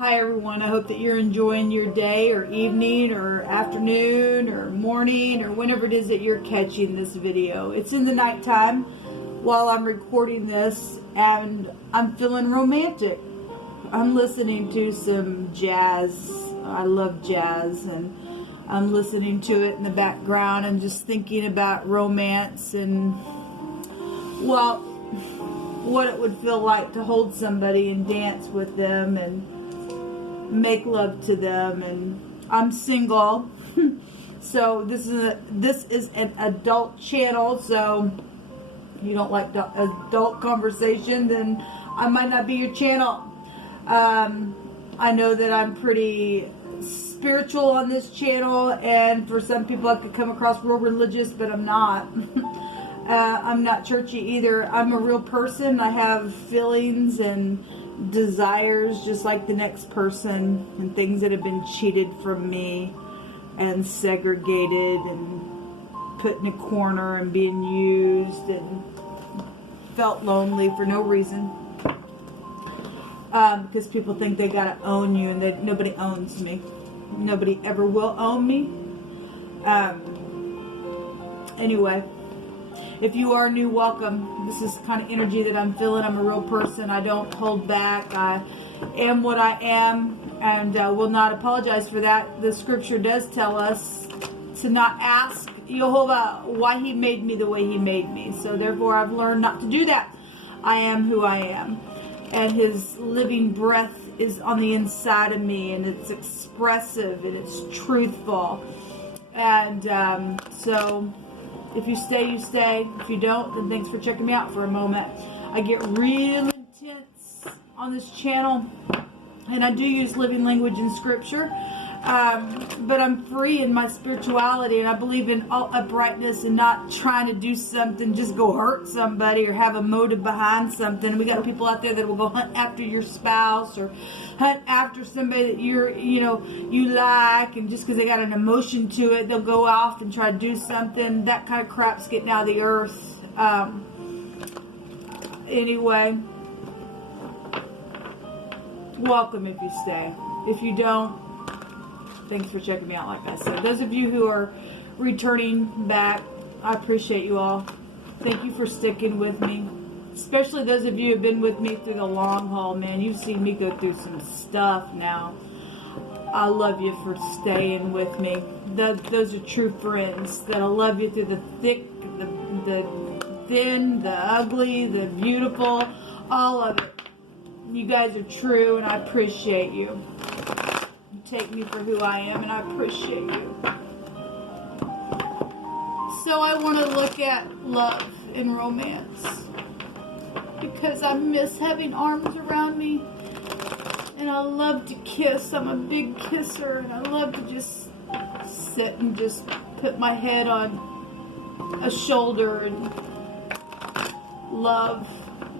Hi everyone, I hope that you're enjoying your day or evening or afternoon or morning or whenever it is that you're catching this video. It's in the nighttime while I'm recording this and I'm feeling romantic. I'm listening to some jazz. I love jazz and I'm listening to it in the background and just thinking about romance and, well, what it would feel like to hold somebody and dance with them and make love to them. And I'm single, so this is an adult channel, so if you don't like adult conversation, then I might not be your channel. I know that I'm pretty spiritual on this channel, and for some people I could come across real religious, but I'm not. I'm not churchy either. I'm a real person. I have feelings and desires just like the next person, and things that have been cheated from me and segregated and put in a corner and being used and felt lonely for no reason, because people think they gotta own you, and that nobody owns me. Nobody ever will own me. Anyway, if you are new, welcome. This is the kind of energy that I'm feeling. I'm a real person. I don't hold back. I am what I am, and will not apologize for that. The scripture does tell us to not ask Jehovah why he made me the way he made me. So therefore I've learned not to do that. I am who I am, and his living breath is on the inside of me, and it's expressive and it's truthful. And so if you stay, you stay. If you don't, then thanks for checking me out for a moment. I get real intense on this channel, and I do use living language in scripture, but I'm free in my spirituality, and I believe in all uprightness and not trying to do something, just go hurt somebody or have a motive behind something. We got people out there that will go hunt after your spouse or hunt after somebody that you like, and just because they got an emotion to it, they'll go off and try to do something. That kind of crap's getting out of the earth. Anyway, welcome if you stay. If you don't, thanks for checking me out, like I said. Those of you who are returning back, I appreciate you all. Thank you for sticking with me. Especially those of you who have been with me through the long haul, man. You've seen me go through some stuff now. I love you for staying with me. Those are true friends. That'll love you through the thick, the thin, the ugly, the beautiful, all of it. You guys are true, and I appreciate you. Take me for who I am, and I appreciate you. So I want to look at love and romance, because I miss having arms around me, and I love to kiss. I'm a big kisser, and I love to just sit and just put my head on a shoulder and love.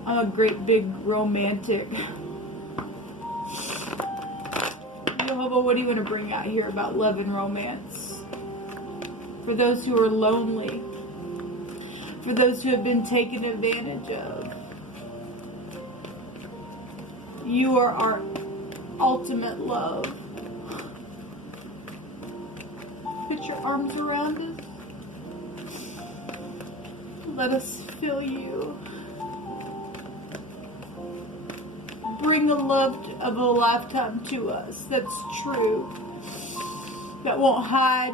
I'm a great big romantic. Jehovah, what do you want to bring out here about love and romance? For those who are lonely, for those who have been taken advantage of, you are our ultimate love. Put your arms around us. Let us feel you. Bring the love of a lifetime to us that's true, that won't hide,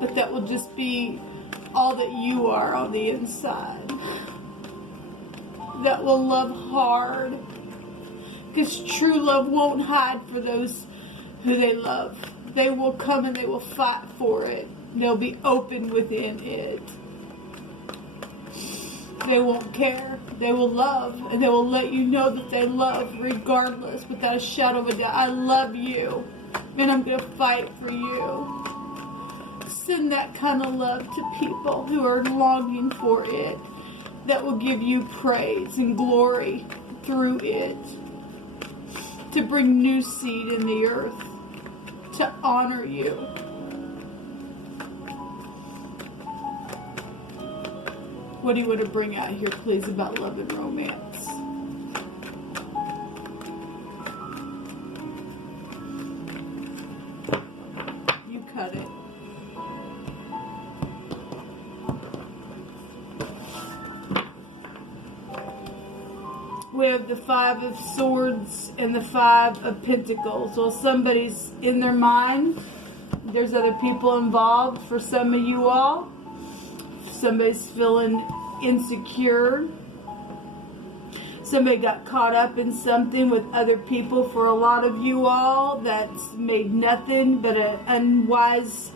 but that will just be all that you are on the inside, that will love hard, because true love won't hide for those who they love. They will come and they will fight for it. They'll be open within it. They won't care. They will love, and they will let you know that they love regardless, without a shadow of a doubt. I love you, and I'm going to fight for you. Send that kind of love to people who are longing for it, that will give you praise and glory through it, to bring new seed in the earth, to honor you. What do you want to bring out here, please, about love and romance? cut it. We have the Five of Swords and the Five of Pentacles. Well, somebody's in their mind. There's other people involved for some of you all. Somebody's feeling insecure. Somebody got caught up in something with other people. For a lot of you all, that's made nothing but an unwise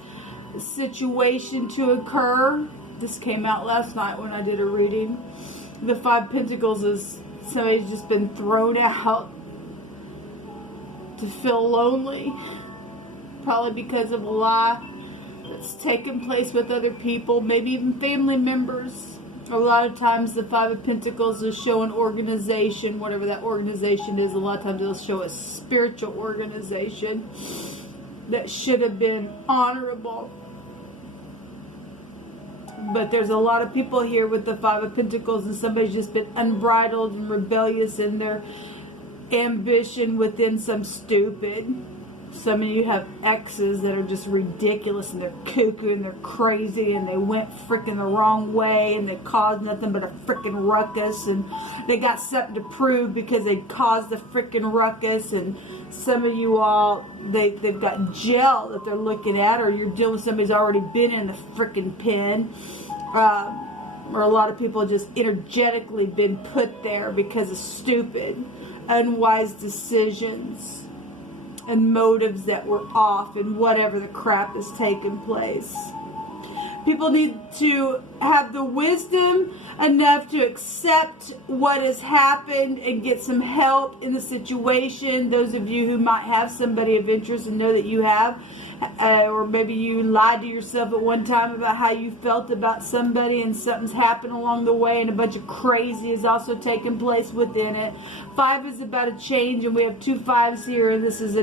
situation to occur. This came out last night when I did a reading. The Five of Pentacles is somebody's just been thrown out to feel lonely. Probably because of a lie that's taken place with other people, maybe even family members. A lot of times the Five of Pentacles will show an organization, whatever that organization is. A lot of times it'll show a spiritual organization that should have been honorable. But there's a lot of people here with the Five of Pentacles, and somebody's just been unbridled and rebellious in their ambition within some stupid. Some of you have exes that are just ridiculous, and they're cuckoo and they're crazy, and they went freaking the wrong way, and they caused nothing but a freaking ruckus, and they got something to prove because they caused the freaking ruckus. And some of you all, they've got gel that they're looking at, or you're dealing with somebody who's already been in the freaking pen. Or a lot of people have just energetically been put there because of stupid, unwise decisions and motives that were off, and whatever the crap has taken place. People need to have the wisdom enough to accept what has happened and get some help in the situation. Those of you who might have somebody of interest and know that you have, or maybe you lied to yourself at one time about how you felt about somebody, and something's happened along the way, and a bunch of crazy has also taken place within it. Five is about a change, and we have two fives here, and this is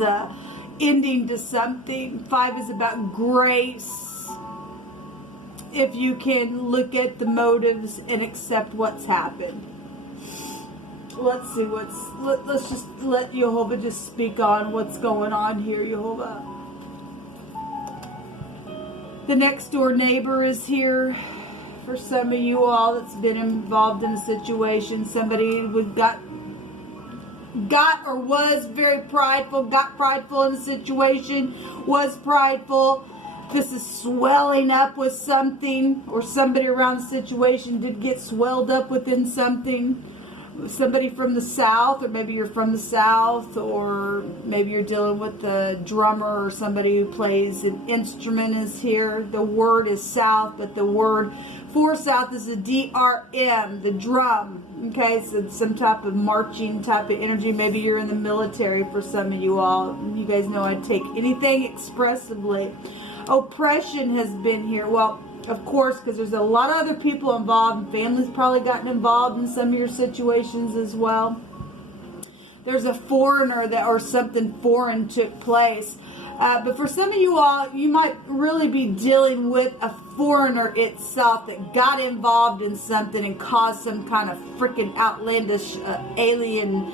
a ending to something. Five is about grace. If you can look at the motives and accept what's happened. Let's see let's just let Jehovah just speak on what's going on here, Jehovah. The next door neighbor is here for some of you all that's been involved in a situation. Somebody got or was very prideful, got prideful in the situation, was prideful. This is swelling up with something, or somebody around the situation did get swelled up within something. Somebody from the South, or maybe you're from the South, or maybe you're dealing with a drummer or somebody who plays an instrument is here. The word is South, but the word for South is a DRM, the drum. Okay, so some type of marching type of energy. Maybe you're in the military for some of you all. You guys know I take anything expressively. Oppression has been here. Well, of course, because there's a lot of other people involved, and families probably gotten involved in some of your situations as well. There's a foreigner that, or something foreign took place. But for some of you all, you might really be dealing with a foreigner itself that got involved in something and caused some kind of freaking outlandish, alien,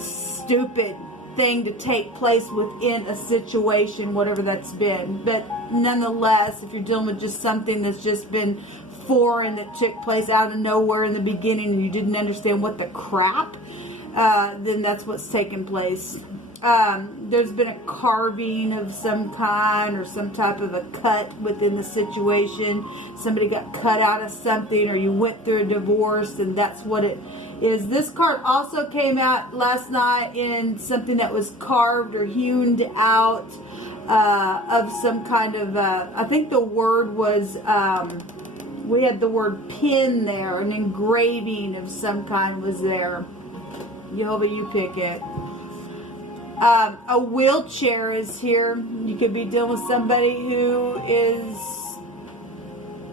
stupid thing to take place within a situation, whatever that's been. But nonetheless, if you're dealing with just something that's just been foreign that took place out of nowhere in the beginning and you didn't understand what the crap, then that's what's taken place. There's been a carving of some kind, or some type of a cut within the situation. Somebody got cut out of something, or you went through a divorce, and that's what it is. This card also came out last night in something that was carved or hewn out of some kind of, I think the word was, we had the word pin there, an engraving of some kind was there. Jehovah, you pick it. A wheelchair is here. You could be dealing with somebody who is,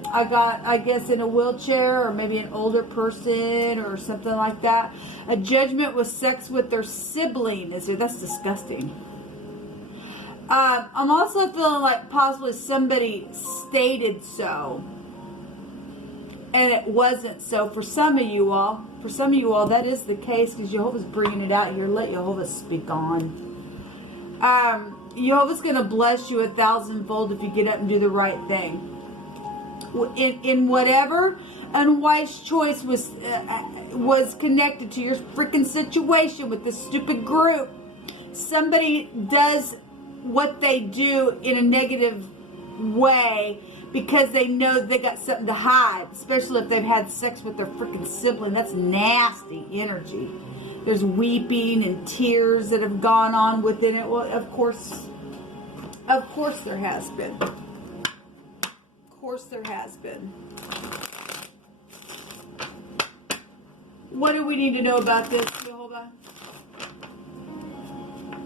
I guess, in a wheelchair, or maybe an older person or something like that. A judgment with sex with their sibling is there. That's disgusting. I'm also feeling like possibly somebody stated so, and it wasn't so. For some of you all, that is the case, because Jehovah's bringing it out here. Let Jehovah speak on. Jehovah's going to bless you 1,000-fold if you get up and do the right thing. In whatever unwise choice was connected to your freaking situation with this stupid group, somebody does what they do in a negative way because they know they got something to hide, especially if they've had sex with their freaking sibling. That's nasty energy. There's weeping and tears that have gone on within it. Well, of course there has been. Of course there has been. What do we need to know about this, Jehovah?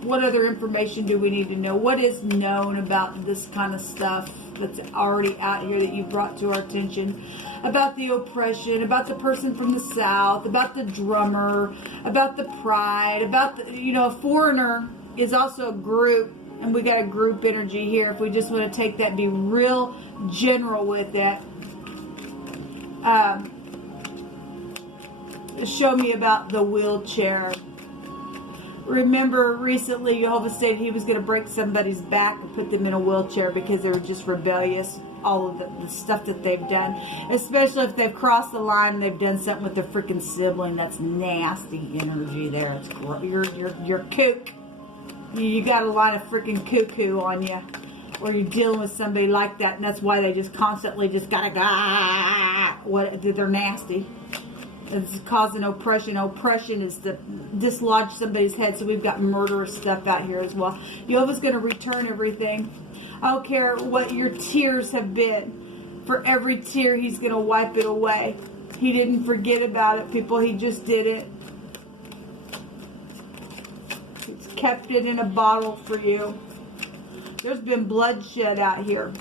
What other information do we need to know? What is known about this kind of stuff that's already out here that you brought to our attention? About the oppression, about the person from the south, about the drummer, about the pride, about the, you know, a foreigner is also a group, and we got a group energy here. If we just want to take that, be real general with that. Show me about the wheelchair. Remember, recently Jehovah stated he was going to break somebody's back and put them in a wheelchair because they were just rebellious. All of the stuff that they've done, especially if they've crossed the line and they've done something with their freaking sibling. That's nasty energy there. It's you're kook. You got a line of freaking cuckoo on you, or you're dealing with somebody like that, and that's why they just constantly just gotta they're nasty. It's causing oppression. Oppression is to dislodge somebody's head. So we've got murderous stuff out here as well. Jehovah's going to return everything. I don't care what your tears have been. For every tear, he's going to wipe it away. He didn't forget about it, people. He just did it. He's kept it in a bottle for you. There's been bloodshed out here.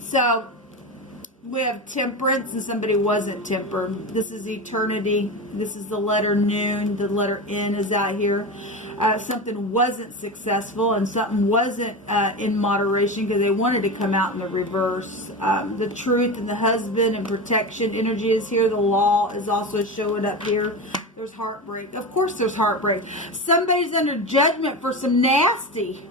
So we have temperance, and somebody wasn't tempered. This is eternity. This is the letter noon. The letter N is out here. Something wasn't successful, and something wasn't in moderation because they wanted to come out in the reverse. The truth and the husband and protection energy is here. The law is also showing up here. There's heartbreak. Of course there's heartbreak. Somebody's under judgment for some nasty.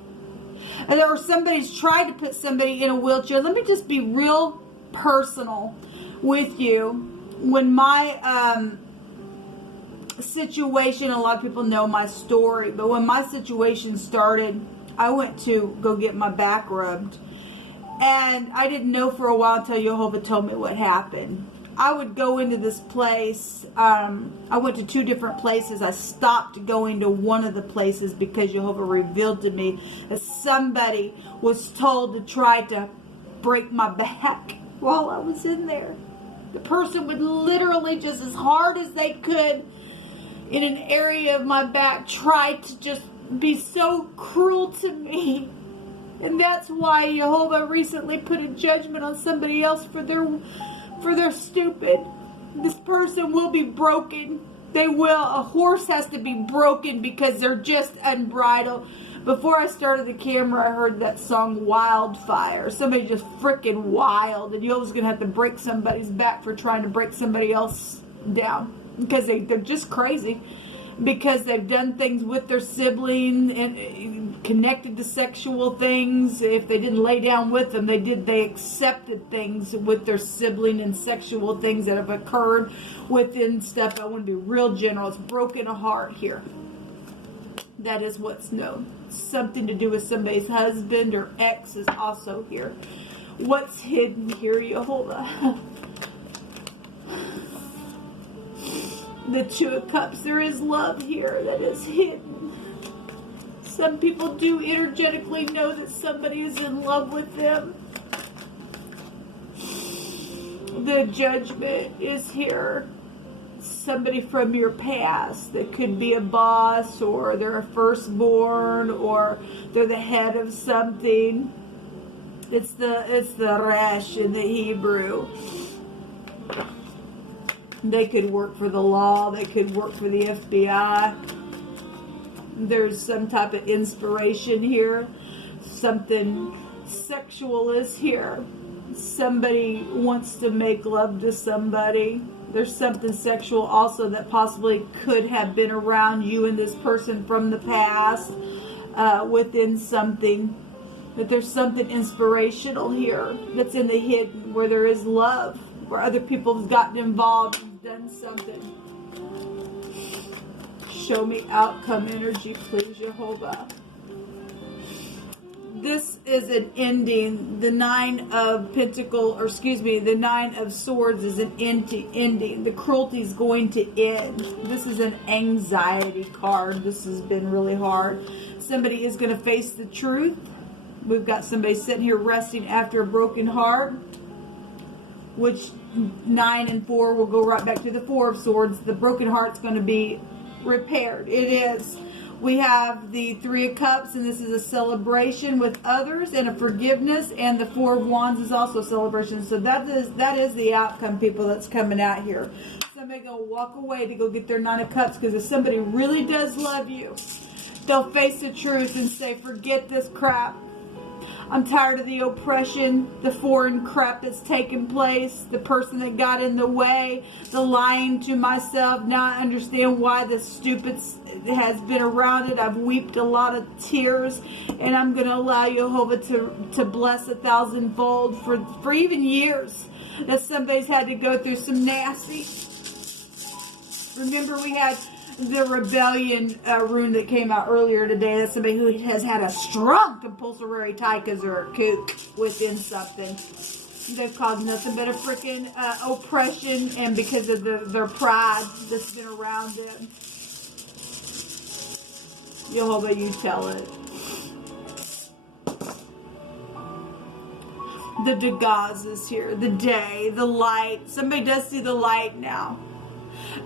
Or somebody's tried to put somebody in a wheelchair. Let me just be real personal with you. When my situation, a lot of people know my story, but when my situation started, I went to go get my back rubbed, and I didn't know for a while until Jehovah told me what happened. I would go into this place. I went to 2 different places. I stopped going to one of the places because Jehovah revealed to me that somebody was told to try to break my back while I was in there. The person would literally, just as hard as they could in an area of my back, try to just be so cruel to me. And that's why Jehovah recently put a judgment on somebody else for their stupid. This person will be broken. They will. A horse has to be broken because they're just unbridled. Before I started the camera, I heard that song Wildfire. Somebody just freaking wild. And Jehovah's going to have to break somebody's back for trying to break somebody else down. Because they're just crazy. Because they've done things with their sibling and connected to sexual things. If they didn't lay down with them, they accepted things with their sibling and sexual things that have occurred within stuff. I want to be real general. It's broken a heart here. That is what's known. Something to do with somebody's husband or ex is also here. What's hidden here, Jehovah? The 2 of Cups, there is love here that is hidden. Some people do energetically know that somebody is in love with them. The Judgment is here. Somebody from your past that could be a boss, or they're a firstborn, or they're the head of something. It's the Resh in the Hebrew. They could work for the law. They could work for the FBI. There's some type of inspiration here. Something sexual is here. Somebody wants to make love to somebody. There's something sexual also that possibly could have been around you and this person from the past, within something. But there's something inspirational here that's in the hidden, where there is love, where other people have gotten involved and done something. Show me outcome energy, please, Jehovah. This is an ending. The Nine of Pentacles, or excuse me, the Nine of Swords is an ending. The cruelty is going to end. This is an anxiety card. This has been really hard. Somebody is going to face the truth. We've got somebody sitting here resting after a broken heart, which 9 and 4 will go right back to the Four of Swords. The broken heart's going to be repaired. It is. We have the Three of Cups, and this is a celebration with others and a forgiveness, and the Four of Wands is also a celebration. So that is the outcome, people, that's coming out here. Somebody gonna walk away to go get their Nine of Cups, because if somebody really does love you, they'll face the truth and say, forget this crap. I'm tired of the oppression, the foreign crap that's taken place, the person that got in the way, the lying to myself. Now I understand why the stupid has been around it. I've wept a lot of tears, and I'm going to allow Jehovah to bless 1,000-fold for even years that somebody's had to go through some nasty. Remember, we had the rebellion rune that came out earlier today. That's somebody who has had a strong compulsory tie because they're a kook within something. They've caused nothing but a freaking oppression, and because of their pride that's been around them. Jehovah, you tell it. The Degas is here. The day, the light. Somebody does see the light now.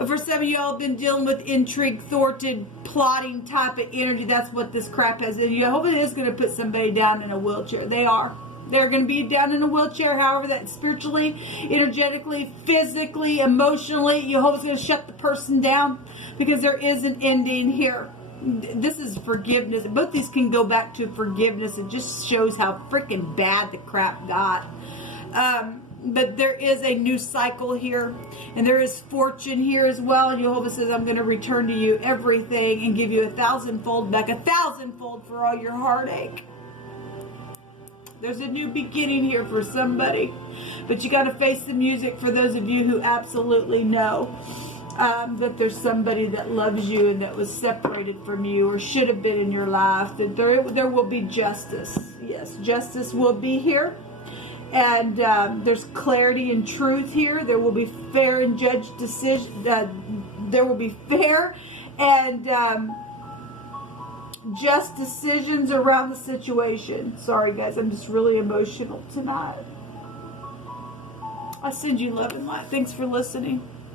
For some of y'all have been dealing with intrigue, thwarted, plotting type of energy. That's what this crap has. And Jehovah is going to put somebody down in a wheelchair. They are. They're going to be down in a wheelchair. However, that spiritually, energetically, physically, emotionally, Jehovah's going to shut the person down, because there is an ending here. This is forgiveness. Both these can go back to forgiveness. It just shows how freaking bad the crap got. But there is a new cycle here, and there is fortune here as well. And Jehovah says, I'm going to return to you everything and give you 1,000-fold back, 1,000-fold for all your heartache. There's a new beginning here for somebody, but you got to face the music for those of you who absolutely know that there's somebody that loves you and that was separated from you or should have been in your life. That there will be justice. Yes, justice will be here. And there's clarity and truth here. There will be fair and judged decision. There will be fair and just decisions around the situation. Sorry, guys, I'm just really emotional tonight. I send you love and light. Thanks for listening.